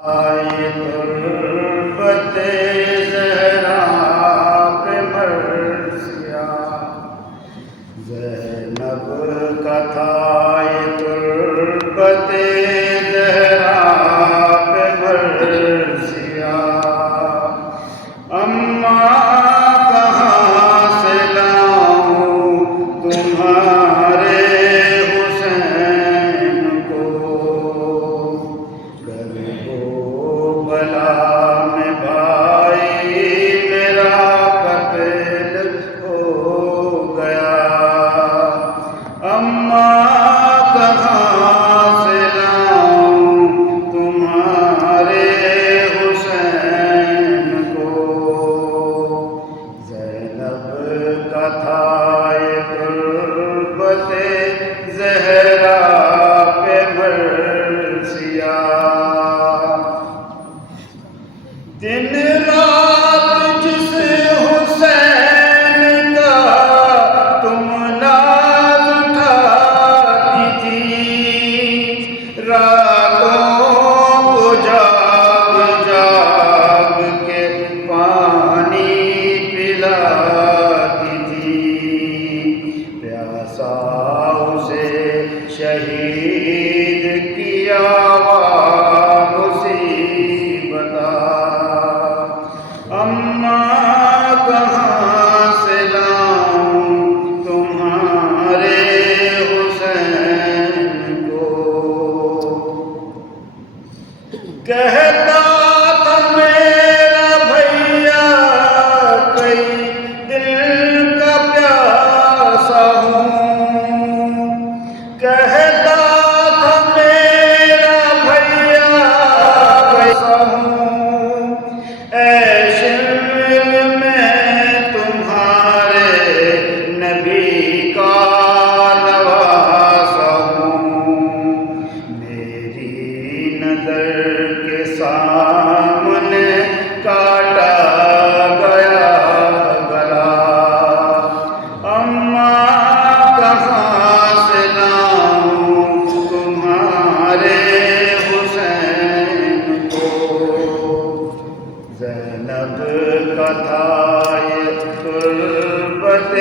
آئے تربت زہرا پہ مرثیہ، زینب کا تھا یہ تربت زہرا پہ مرثیہ، اماں کہاں سے لاؤں تمہارے حسین کو، بلا میں بھائی میرا قتل ہو گیا، اماں کہاں سے لاؤں تمہارے حسین کو، زینب کا تھا یہ تربت زہرا پہ مرثیہ، دن رات جس حسین کا تم ناز اٹھاتی تھی، راتوں کو جاگ جاگ کے پانی پلاتی تھی، پیاسا اسے شہید کیا اماں کہاں سے لاؤں تمہارے حسین کو، کہتا تھا میرا بھیا کئی دل کا پیاسا ہوں، کہتا تھا میرا بھیا پیاسا ہوں، نبی کا نواسا ہوں، میری نظر کے سامنے کاٹا گیا گلا، اماں کہاں سے لاؤں تمہارے حسین کو، زینب کا تھا یہ تربت